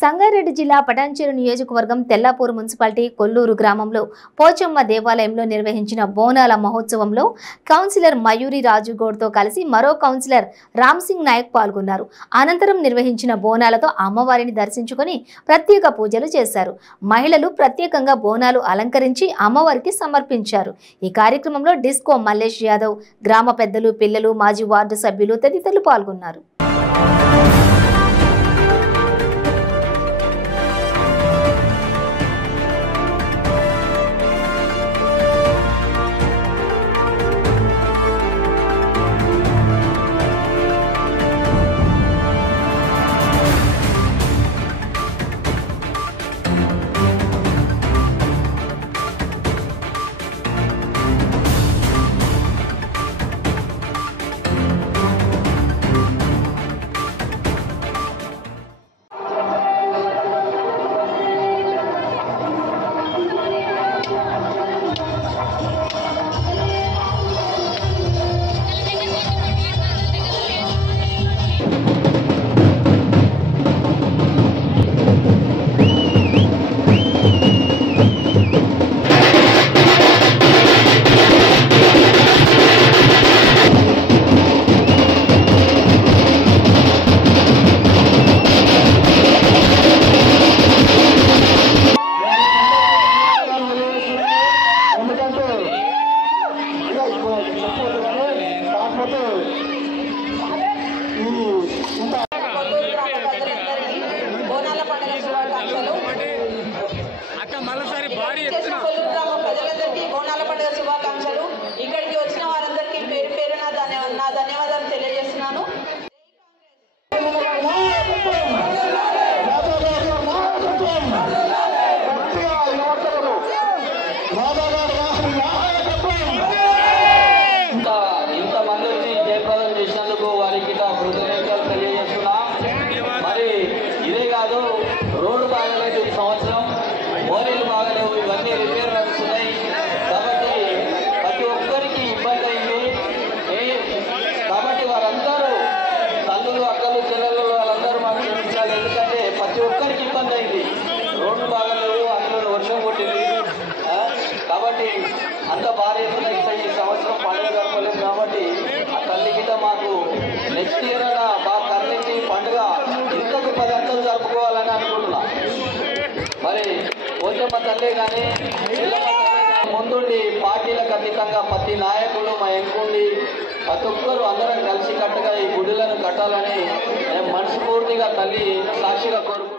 సంగారెడ్డి జిల్లా పటాన్చెరు నియోజకవర్గం తెల్లాపూర్ మున్సిపాలిటీ కొల్లూరు గ్రామంలో పోచమ్మ దేవాలయంలో నిర్వహించిన బోనాల మహోత్సవంలో కౌన్సిలర్ మయూరి రాజుగౌడ్తో కలిసి మరో కౌన్సిలర్ రామ్ సింగ్ నాయక్ పాల్గొన్నారు. అనంతరం నిర్వహించిన బోనాలతో అమ్మవారిని దర్శించుకొని ప్రత్యేక పూజలు చేశారు. మహిళలు ప్రత్యేకంగా బోనాలు అలంకరించి అమ్మవారికి సమర్పించారు. ఈ కార్యక్రమంలో డిస్కో మల్లేష్ యాదవ్, గ్రామ పెద్దలు, పిల్లలు, మాజీ వార్డు సభ్యులు తదితరులు పాల్గొన్నారు. ఇక్కడికి వచ్చిన వారందరికీ పేరు పేరున నా ధన్యవాదాలు తెలియజేస్తున్నాను. ఇంతమంది వచ్చి జయప్రదం చేసినందుకు వారికి కృతజ్ఞతలు తెలియజేస్తున్నా. మరి ఇదే కాదు, రోడ్డు బాగలేదు ఈ సంవత్సరం, మోరీలు బాగలేవు, ఇవన్నీ రిపేర్ నడుస్తున్నాయి. కాబట్టి ప్రతి ఒక్కరికి ఇబ్బంది అయింది. కాబట్టి వారందరూ తల్లులు, అక్కలు, చెల్లెళ్ళు వాళ్ళందరూ మాకు క్షమించాలి. ఎందుకంటే ప్రతి ఒక్కరికి ఇబ్బంది అయింది. రోడ్లు బాగలేవు, అందులో వర్షం కొట్టింది. కాబట్టి అంత భారీ ఈ సంవత్సరం పండుగ జరపలేదు. కాబట్టి ఆ తల్లి గిட்ட మాకు నెక్స్ట్ ఇయర్ అయినా బాగా కర్ణించి పండుగ ఇంతకు 10 అంతలు జరుపుకోవాలని అనుకుంటున్నా. మరి పోచమ్మ తల్లి కానీ ముందుండి పార్టీలకు అతీతంగా ప్రతి నాయకులు మా ఎంకుండి ప్రతి ఒక్కరు అందరం కలిసి కట్టుగా ఈ గుడులను కట్టాలని మేము మనస్ఫూర్తిగా తల్లి సాక్షిగా కోరుకుంటున్నాం.